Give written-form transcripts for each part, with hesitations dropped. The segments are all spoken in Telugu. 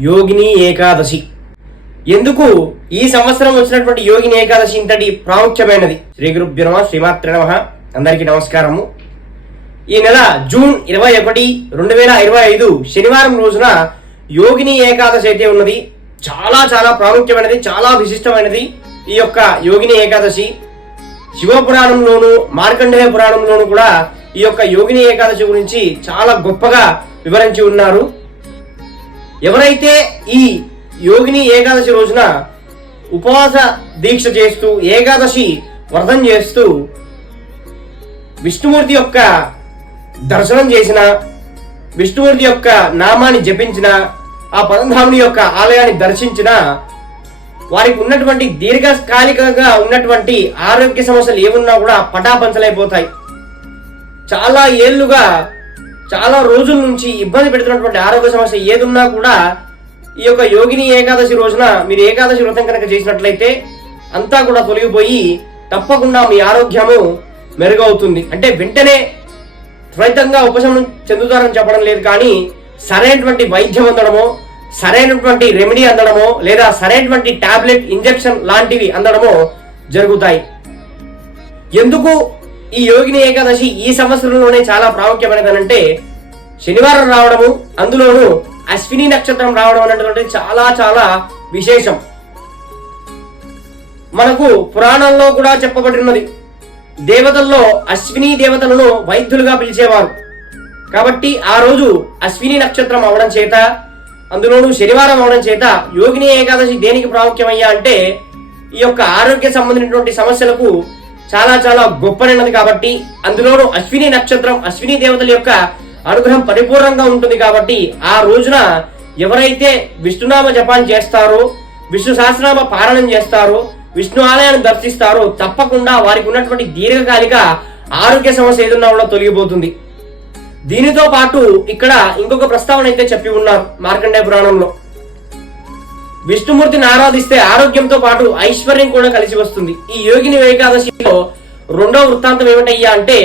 యోగిని ఏకాదశి. ఎందుకు ఈ సంవత్సరం వచ్చినటువంటి యోగిని ఏకాదశి ఇంతటి ప్రాముఖ్యమైనది? శ్రీ గురుభ్యో నమః, శ్రీమాత్రే నమః. అందరికీ నమస్కారము. ఈ నెల జూన్ 21, 2025 శనివారం రోజున యోగిని ఏకాదశి అయితే ఉన్నది. చాలా చాలా ప్రాముఖ్యమైనది, చాలా విశిష్టమైనది ఈ యొక్క యోగిని ఏకాదశి. శివపురాణంలోను మార్కండేయ పురాణంలోను కూడా ఈ యొక్క యోగిని ఏకాదశి గురించి చాలా గొప్పగా వివరించి ఉన్నారు. ఎవరైతే ఈ యోగిని ఏకాదశి రోజున ఉపవాస దీక్ష చేస్తూ ఏకాదశి వ్రతం చేస్తూ విష్ణుమూర్తి యొక్క దర్శనం చేసిన, విష్ణుమూర్తి యొక్క నామాన్ని జపించిన, ఆ పరంధాముని యొక్క ఆలయాన్ని దర్శించిన వారికి ఉన్నటువంటి దీర్ఘకాలికంగా ఉన్నటువంటి ఆరోగ్య సమస్యలు ఏమున్నా కూడా పటాపంచలైపోతాయి. చాలా ఏళ్లుగా చాలా రోజుల నుంచి ఇబ్బంది పెడుతున్నటువంటి ఆరోగ్య సమస్య ఏదున్నా కూడా ఈ యొక్క యోగిని ఏకాదశి రోజున మీరు ఏకాదశి వ్రతం కనుక చేసినట్లయితే అంతా కూడా తొలగిపోయి తప్పకుండా మీ ఆరోగ్యము మెరుగవుతుంది. అంటే వెంటనే త్వరితంగా ఉపశమనం చెందుతారని చెప్పడం లేదు, కానీ సరైనటువంటి వైద్యం అందడమో, సరైనటువంటి రెమెడీ అందడమో, లేదా సరైనటువంటి టాబ్లెట్ ఇంజెక్షన్ లాంటివి అందడమో జరుగుతాయి. ఎందుకు ఈ యోగిని ఏకాదశి ఈ సంవత్సరంలోనే చాలా ప్రాముఖ్యమైనదనంటే శనివారం రావడము, అందులోనూ అశ్విని నక్షత్రం రావడం అనేటువంటి చాలా చాలా విశేషం. మనకు పురాణంలో కూడా చెప్పబడినది, దేవతల్లో అశ్విని దేవతలను వైద్యులుగా పిలిచేవారు. కాబట్టి ఆ రోజు అశ్విని నక్షత్రం అవడం చేత, అందులోనూ శనివారం అవడం చేత యోగిని ఏకాదశి దేనికి ప్రాముఖ్యమయ్యా అంటే ఈ యొక్క ఆరోగ్య సంబంధించినటువంటి సమస్యలకు చాలా చాలా గొప్పనైనది. కాబట్టి అందులోనూ అశ్విని నక్షత్రం, అశ్విని దేవతల యొక్క అనుగ్రహం పరిపూర్ణంగా ఉంటుంది. కాబట్టి ఆ రోజున ఎవరైతే విష్ణునామ జపాన్ని చేస్తారో, విష్ణు సహస్రనామ పారాయణం చేస్తారో, విష్ణు ఆలయాన్ని దర్శిస్తారో తప్పకుండా వారికి ఉన్నటువంటి దీర్ఘకాలిక ఆరోగ్య సమస్య ఏదన్నా కూడా తొలగిపోతుంది. దీనితో పాటు ఇక్కడ ఇంకొక ప్రస్తావన అయితే చెప్పి ఉన్నారు మార్కండేయ పురాణంలో. విష్ణుమూర్తిని ఆరాధిస్తే ఆరోగ్యంతో పాటు ఐశ్వర్యం కూడా కలిసి వస్తుంది. ఈ యోగిని ఏకాదశిలో రెండవ వృత్తాంతం ఏమిటయ్యా అంటే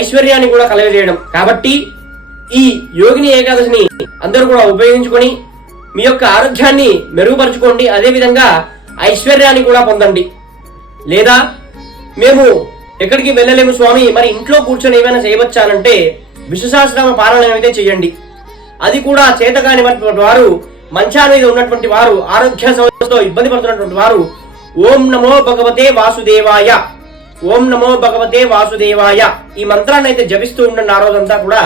ఐశ్వర్యాన్ని కూడా కలగజేయడం. కాబట్టి ఈ యోగిని ఏకాదశిని అందరూ కూడా ఉపయోగించుకొని మీ యొక్క ఆరోగ్యాన్ని మెరుగుపరచుకోండి. అదేవిధంగా ఐశ్వర్యాన్ని కూడా పొందండి. లేదా మేము ఎక్కడికి వెళ్ళలేము స్వామి, మరి ఇంట్లో కూర్చొని ఏమైనా చేయవచ్చానంటే విష్ణు సహస్రనామ పారాయణం అయితే చేయండి. అది కూడా చేతకాని వారు, మంచాల మీద ఉన్నటువంటి వారు, ఆరోగ్య సమస్యతో ఇబ్బంది పడుతున్నటువంటి వారు ఓం నమో భగవతే వాసుదేవాయ, ఓం నమో భగవతే వాసుదేవాయ ఈ మంత్రాన్ని అయితే జపిస్తూ ఉండండి. ఆ రోజంతా కూడా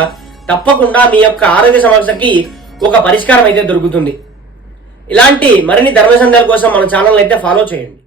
తప్పకుండా మీ యొక్క ఆరోగ్య సమస్యకి ఒక పరిష్కారం అయితే దొరుకుతుంది. ఇలాంటి మరిన్ని ధర్మ సందేహాల కోసం మన ఛానల్ అయితే ఫాలో చేయండి.